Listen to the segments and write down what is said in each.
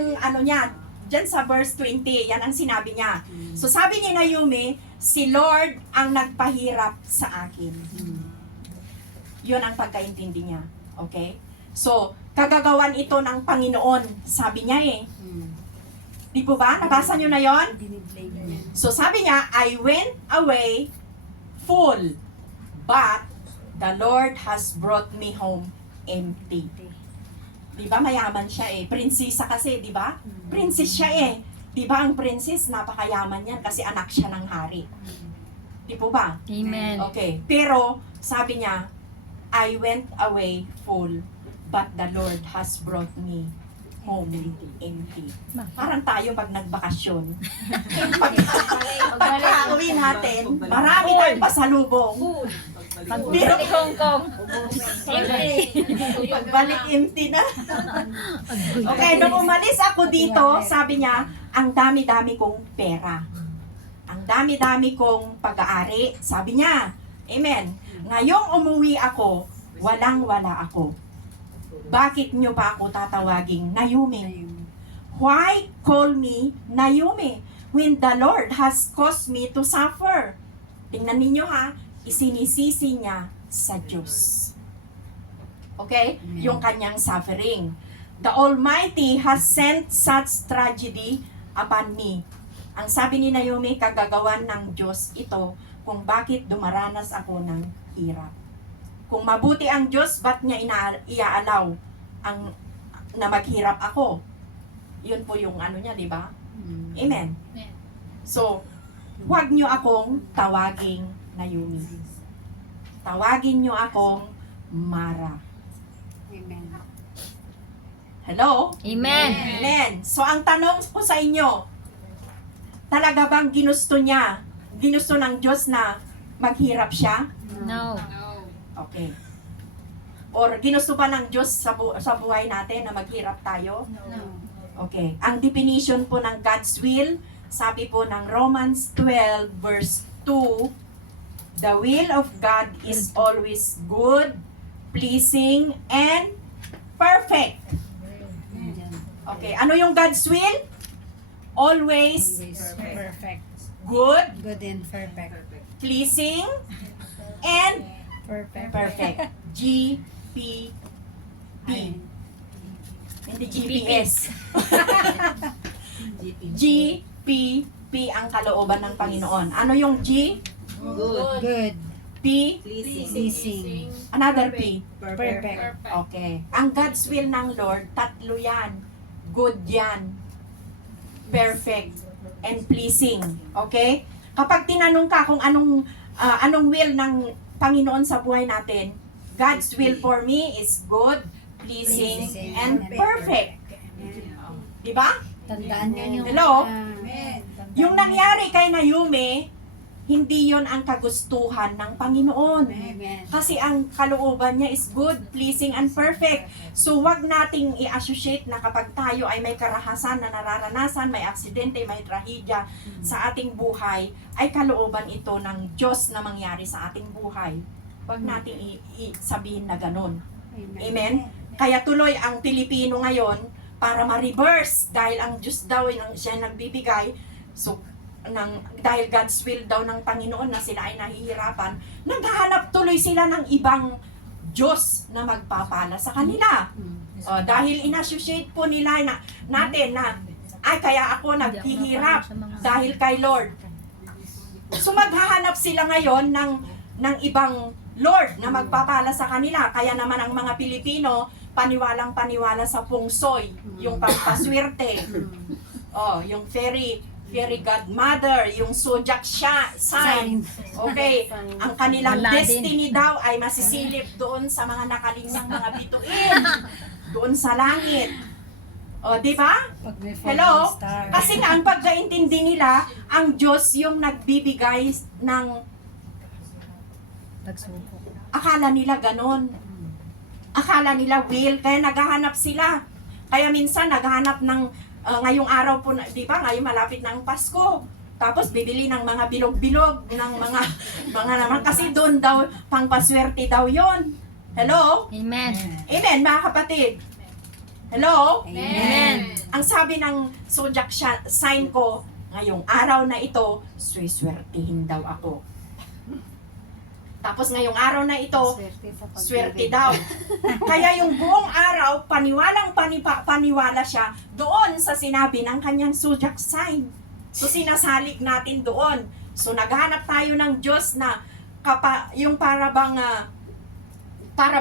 ang ano niya, dyan sa verse 20, yan ang sinabi niya. So sabi ni Naomi, si Lord ang nagpahirap sa akin. Yun ang pagkaintindi niya. Okay? So, kagagawan ito ng Panginoon, sabi niya eh. Di po ba? Nabasa niyo na yon? So sabi niya, I went away full, but the Lord has brought me home empty. Di ba? Mayaman siya eh. Prinsesa kasi, di ba? Princess siya eh. Di ba ang princess, napakayaman yan kasi anak siya ng hari. Di po ba? Amen. Okay. Pero, sabi niya, I went away full, but the Lord has brought me home empty. Parang tayo pag nagbakasyon. Pagka-uwi natin, marami tayong pasalubong. Pagbalik Hong Kong. Pagbalik empty na. Okay, nung umalis ako dito, sabi niya, ang dami-dami kong pera. Ang dami-dami kong pag-aari. Sabi niya, amen. Ngayong umuwi ako, walang-wala ako. Bakit niyo pa ako tatawaging Naomi? Why call me Naomi when the Lord has caused me to suffer? Tingnan ninyo ha, isinisisi niya sa Diyos. Okay? Yung kanyang suffering. The Almighty has sent such tragedy upon me. Ang sabi ni Naomi, kagagawan ng Diyos ito kung bakit dumaranas ako ng hirap. Kung mabuti ang Diyos, ba't niya iaalaw na maghirap ako? Yun po yung ano niya, di ba? Amen. So, huwag niyo akong tawaging Naomi. Tawagin niyo akong Mara. Amen. Hello? Amen. Amen. So, ang tanong ko sa inyo, talaga bang ginusto ng Diyos na maghirap siya? No. Okay. Or ginusto ba ng Diyos sa buhay natin na maghirap tayo? No. Okay. Ang definition po ng God's will, sabi po ng Romans 12 verse 2, the will of God is always good, pleasing, and perfect. Okay. Ano yung God's will? Always Perfect. good, Good and perfect. pleasing, and Perfect. perfect. G-P-P. Hindi GPS. G-P-P ang kalooban ng Panginoon. Ano yung G? Good. P? Pleasing. Another P. Perfect. Okay. Ang God's will ng Lord, tatlo yan. Good yan. Perfect. And pleasing. Okay? Kapag tinanong ka kung anong will ng Panginoon sa buhay natin, God's will for me is good, pleasing, and perfect. Di ba? Tandaan nyo yung... Hello? Amen. Yung nangyari kay Naomi, hindi yon ang kagustuhan ng Panginoon. Amen. Kasi ang kalooban niya is good, pleasing, and perfect. So, wag nating i-associate na kapag tayo ay may karahasan na nararanasan, may aksidente, may trahedya sa ating buhay, ay kalooban ito ng Diyos na mangyari sa ating buhay. Wag nating sabihin na ganun. Amen? Kaya tuloy ang Pilipino ngayon, para ma-reverse, dahil ang Diyos daw ay siya nagbibigay, so, dahil God's will daw ng Panginoon na sila ay nahihirapan, naghahanap tuloy sila ng ibang Diyos na magpapala sa kanila. Dahil in-associate po nila natin na, ay kaya ako naghihirap dahil kay Lord. So maghahanap sila ngayon ng ibang Lord na magpapala sa kanila. Kaya naman ang mga Pilipino, paniwalang paniwala sa pungsoy, yung pampaswerte. Yung fairy godmother, yung zodiac sign. Okay, ang kanilang Aladdin. destiny daw ay masisilip doon sa mga nakalinyang mga bituin. Doon sa langit. Di ba? Pag may Hello? falling star. Kasi nga, ang pagkaintindi nila, ang Diyos yung nagbibigay ng, Nagsuko. akala nila ganon. Akala nila will, kaya naghahanap sila. Kaya minsan, naghahanap ng, ngayong araw po, di ba, ngayon malapit ng Pasko. Tapos bibili ng mga bilog-bilog, ng mga naman, kasi doon daw, pangpaswerte daw yon. Hello? Amen. Amen, mga kapatid. Hello? Amen. Ang sabi ng zodiac sign ko, ngayong araw na ito, swiswertihin daw ako. Tapos ngayong araw na ito, swerte daw. Kaya yung buong araw, paniwala siya doon sa sinabi ng kanyang zodiac sign. So sinasalig natin doon. So naghanap tayo ng Diyos na yung para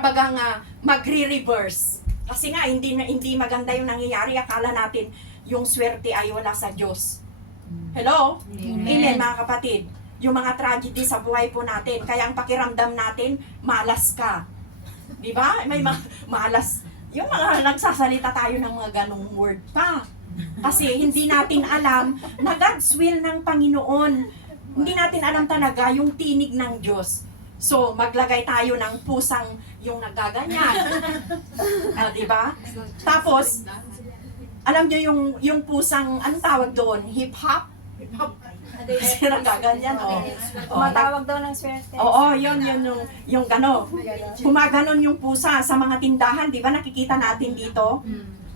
bagang magre-reverse. Kasi nga hindi maganda yung nangyayari. Akala natin yung swerte ay wala sa Diyos. Hello? Amen, mga kapatid. Yung mga tragedy sa buhay po natin. Kaya ang pakiramdam natin, malas ka. Di ba? May malas. Yung mga nagsasalita tayo ng mga ganong word pa. Kasi hindi natin alam na God's will ng Panginoon. Hindi natin alam talaga yung tinig ng Diyos. So, maglagay tayo ng pusang yung nagaganyan. Di ba? Tapos, alam nyo yung pusang, anong tawag doon? Hip-hop? Kasi nagaganyan, oh. Tumatawag daw ng swerte. Oo, yun yung gano. Kumaganon yung pusa sa mga tindahan, di ba? Nakikita natin dito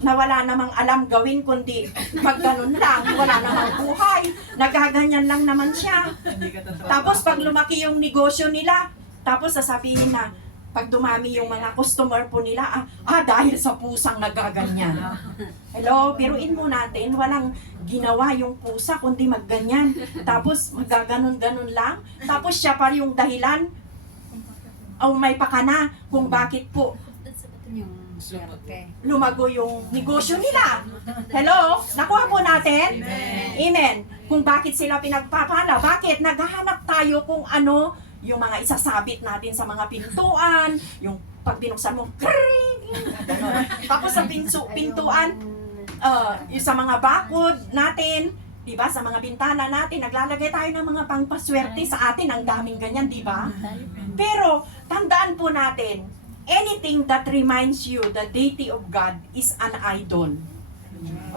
na wala namang alam gawin kundi magganon lang, wala namang buhay. Nagaganyan lang naman siya. Tapos pag lumaki yung negosyo nila, tapos sasabihin na, pag dumami yung mga customer po nila, dahil sa pusang nagaganyan. Hello, biruin mo natin, walang ginawa yung pusa kundi magganyan. Tapos magaganon-ganon lang. Tapos siya pa yung dahilan, may pakana kung bakit po Yung swerte. lumago yung negosyo nila. Hello? Nakuha po natin? Amen. Kung bakit sila pinagpapala. Bakit? Naghahanap tayo kung ano yung mga isasabit natin sa mga pintuan, yung pag binuksan mo, kring! Ganon. Tapos sa pintuan, yung sa mga bakod natin, di ba? Sa mga bintana natin, naglalagay tayo ng mga pangpaswerte sa atin. Ang daming ganyan, di ba? Pero, tandaan po natin, anything that reminds you the deity of God is an idol.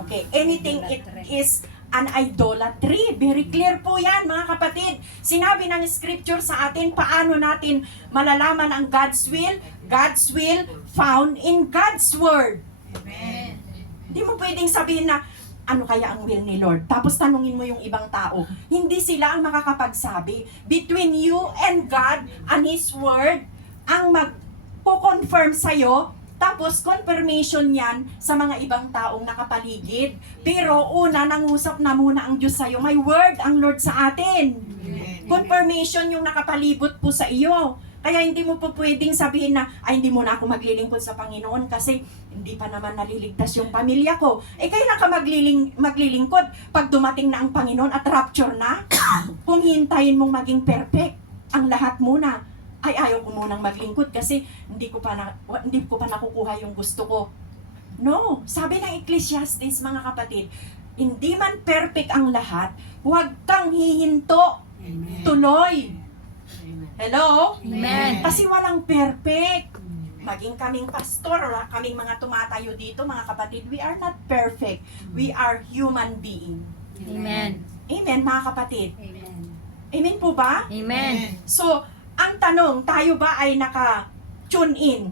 Okay? Anything it is an idolatry. Very clear po yan, mga kapatid. Sinabi ng scripture sa atin, paano natin malalaman ang God's will? God's will found in God's word. Amen. Hindi mo pwedeng sabihin na, ano kaya ang will ni Lord? Tapos tanungin mo yung ibang tao. Hindi sila ang makakapagsabi. Between you and God and His word, ang magpo-confirm sa'yo, tapos confirmation yan sa mga ibang taong nakapaligid. Pero una, nangusap na muna ang Diyos sa'yo. May word ang Lord sa atin. Confirmation yung nakapalibot po sa iyo. Kaya hindi mo po pwedeng sabihin na, hindi mo na ako maglilingkod sa Panginoon kasi hindi pa naman naliligtas yung pamilya ko. Kailan ka maglilingkod pag dumating na ang Panginoon at rapture na? Kung hintayin mong maging perfect ang lahat muna, ayaw ko munang maglingkod kasi hindi ko pa nakukuha yung gusto ko. No, sabi ng Ecclesiastes, mga kapatid, hindi man perfect ang lahat, huwag kang hihinto. Tuloy. Hello? Amen. Kasi walang perfect. Maging kaming pastor, kaming mga tumatayo dito, mga kapatid, we are not perfect. We are human being. Amen. Amen, mga kapatid. Amen. Amen po ba? Amen. So, ang tanong, tayo ba ay naka-tune in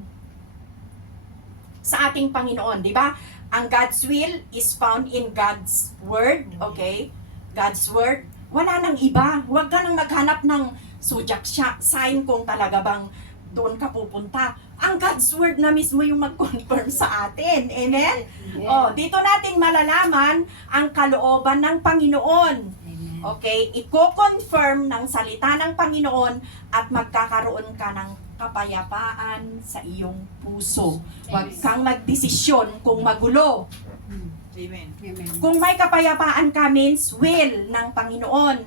sa ating Panginoon, di ba? Ang God's will is found in God's word, okay? God's word. Wala nang iba. Huwag ka nang maghanap ng zodiac sign kung talaga bang doon ka pupunta. Ang God's word na mismo yung mag-confirm sa atin. Amen? Dito nating malalaman ang kalooban ng Panginoon. Okay, i-confirm ng salita ng Panginoon at magkakaroon ka ng kapayapaan sa iyong puso. Huwag kang magdesisyon kung magulo. Amen. Kung may kapayapaan ka means will ng Panginoon.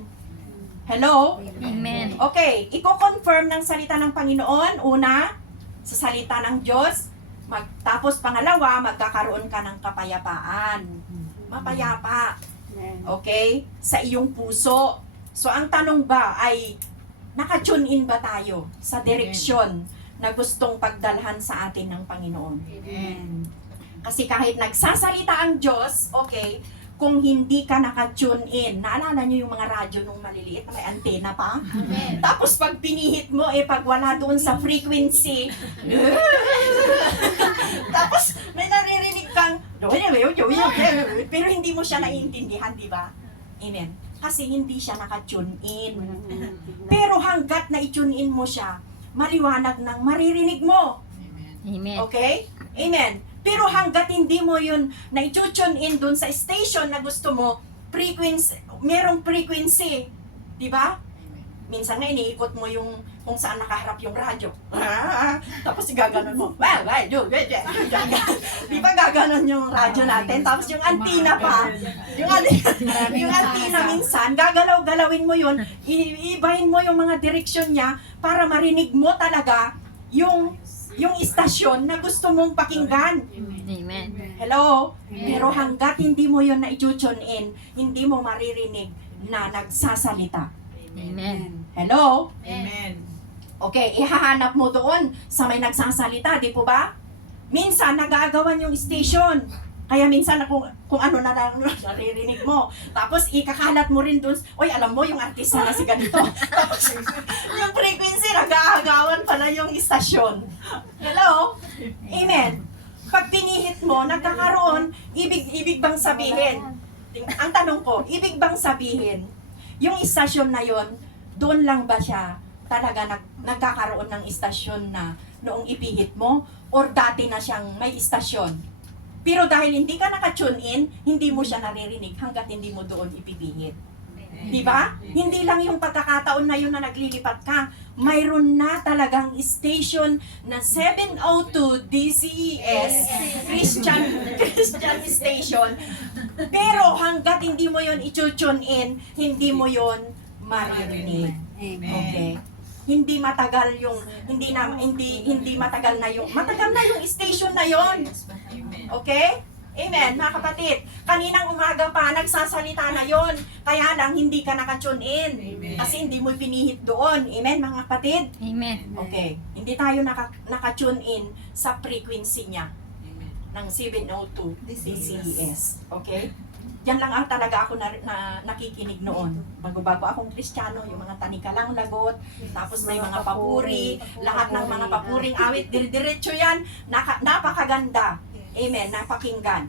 Hello? Amen. Okay, i-confirm ng salita ng Panginoon, una, sa salita ng Diyos, tapos pangalawa, magkakaroon ka ng kapayapaan. Mapayapa. Okay? Sa iyong puso. So, ang tanong ba ay, naka-tune in ba tayo sa direksyon na gustong pagdalhan sa atin ng Panginoon? Amen. Kasi kahit nagsasalita ang Diyos, okay, kung hindi ka naka-tune in, naalala niyo yung mga radyo nung maliliit na may antena pa? Amen. Tapos pag pinihit mo, pag wala doon sa frequency, tapos may naririnig kang, pero hindi mo siya naiintindihan, di ba? Amen. Kasi hindi siya naka-tune in. Pero hanggat na i-tune in mo siya, maliwanag ng maririnig mo. Amen. Okay? Amen. Pero hanggat hindi mo yun na i-tune in dun sa station na gusto mo, frequency, merong frequency. Di ba? Minsan nga iniikot mo yung kung saan nakaharap yung radyo. Tapos gaganon mo. Di ba gaganon yung radyo natin? Tapos yung antina pa. Yung antina minsan, gagalaw-galawin mo yun. Iibahin mo yung mga direksyon niya para marinig mo talaga yung istasyon na gusto mong pakinggan. Amen. Hello? Pero hanggat hindi mo yun na i-tune in, hindi mo maririnig na nagsasalita. Amen. Hello? Amen. Okay, ihahanap mo doon sa may nagsasalita, di po ba? Minsan, nagagawan yung station. Kaya minsan, kung ano na lang naririnig mo. Tapos, ikakalat mo rin doon, oy, alam mo, yung artista na si ganito. Tapos, yung frequency, nag-aagawan pala yung istasyon. Hello? Amen. Pag pinihit mo, nagkakaroon, ibig bang sabihin? Ang tanong ko, ibig bang sabihin, yung istasyon na yon, doon lang ba siya talaga nagkakaroon ng istasyon na noong ipihit mo? Or dati na siyang may istasyon? Pero dahil hindi ka naka-tune in, hindi mo siya naririnig hanggat hindi mo doon ipipihit. Di ba? Hindi lang yung pagkakataon na yun na naglilipat ka. Mayroon na talagang station na 702 DCES, Christian station. Pero hanggat hindi mo yun i-tune in, hindi mo yun maririnig. Okay? Hindi matagal yung hindi matagal na yung station na yon. Okay? Amen, mga kapatid. Kaninang umaga pa, nagsasalita na yon. Kaya lang, hindi ka naka-tune in. Kasi hindi mo pinihit doon. Amen, mga kapatid? Amen. Okay. Hindi tayo naka-tune in sa frequency niya ng 702 DCES. Okay? Yan lang ang talaga ako na nakikinig noon. Bago-bago akong Kristiyano, yung mga tanikalang lagot, tapos may mga papuri, lahat ng mga papuring awit, dire-diretso yan, napakaganda. Amen, napakinggan.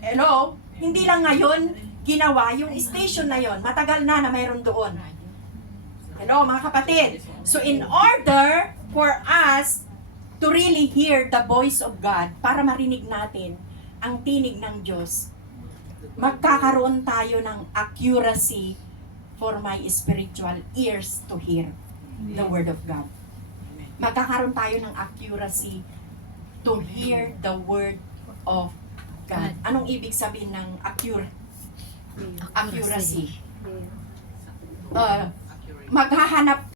Hello? Hindi lang ngayon ginawa yung station na yon. Matagal na mayroon doon. Hello, mga kapatid. So in order for us to really hear the voice of God, para marinig natin ang tinig ng Diyos, magkakaroon tayo ng accuracy for my spiritual ears to hear the Word of God. Magkakaroon tayo ng accuracy to hear the Word of God. Anong ibig sabihin ng accuracy? Maghahanap